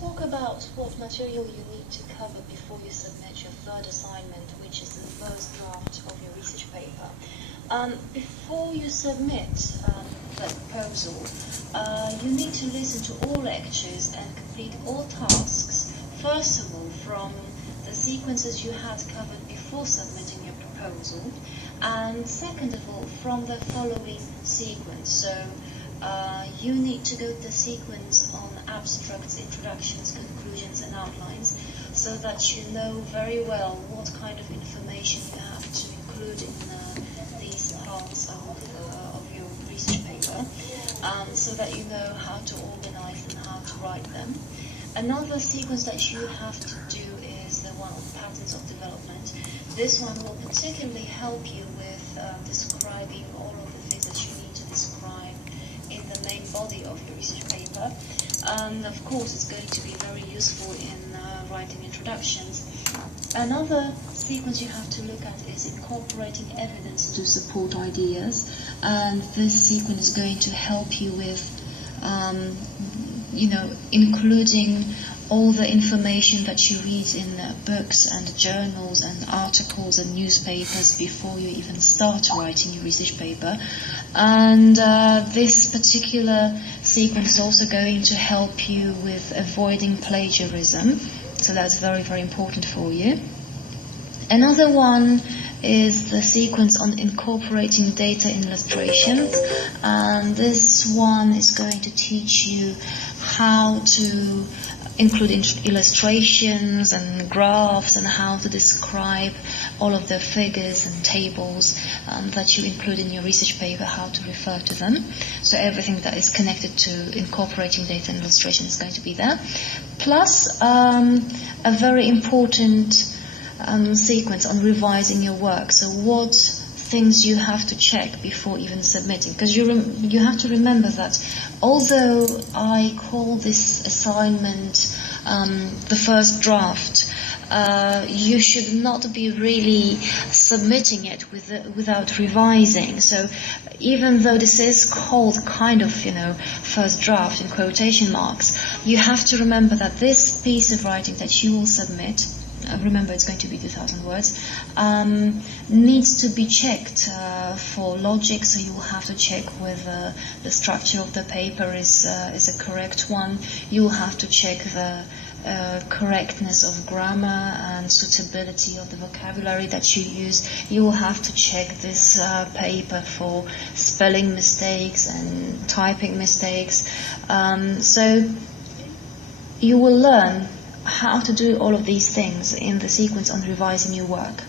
talk about what material you need to cover before you submit your third assignment, which is the first draft of your research paper. Before you submit the proposal, you need to listen to all lectures and complete all tasks, first of all from the sequences you had covered before submitting your proposal, and second of all from the following sequence. So you need to go to the sequence on abstracts, introductions, conclusions and outlines, so that you know very well what kind of information you have to include in these parts of your research paper, so that you know how to organize and how to write them. Another sequence that you have to do is the one on patterns of development. This one will particularly help you with describing all of the things that you need to describe in the main body of your research paper. And of course it's going to be very useful in writing introductions. Another sequence you have to look at is incorporating evidence to support ideas, and this sequence is going to help you with including all the information that you read in books and journals and articles and newspapers before you even start writing your research paper. And this particular sequence is also going to help you with avoiding plagiarism, so that's very, very important for you. Another one is the sequence on incorporating data in illustrations, and this one is going to teach you how to include illustrations and graphs and how to describe all of the figures and tables that you include in your research paper, how to refer to them. So everything that is connected to incorporating data and illustration is going to be there. Plus a very important sequence on revising your work. So what things you have to check before even submitting, because you have to remember that although I call this assignment the first draft, you should not be really submitting it without revising. So even though this is called kind of, first draft in quotation marks, you have to remember that this piece of writing that you will submit, remember it's going to be 2,000 words, needs to be checked for logic, so you will have to check whether the structure of the paper is a correct one. You will have to check the correctness of grammar and suitability of the vocabulary that you use. You will have to check this paper for spelling mistakes and typing mistakes. So you will learn how to do all of these things in the sequence on revising your work.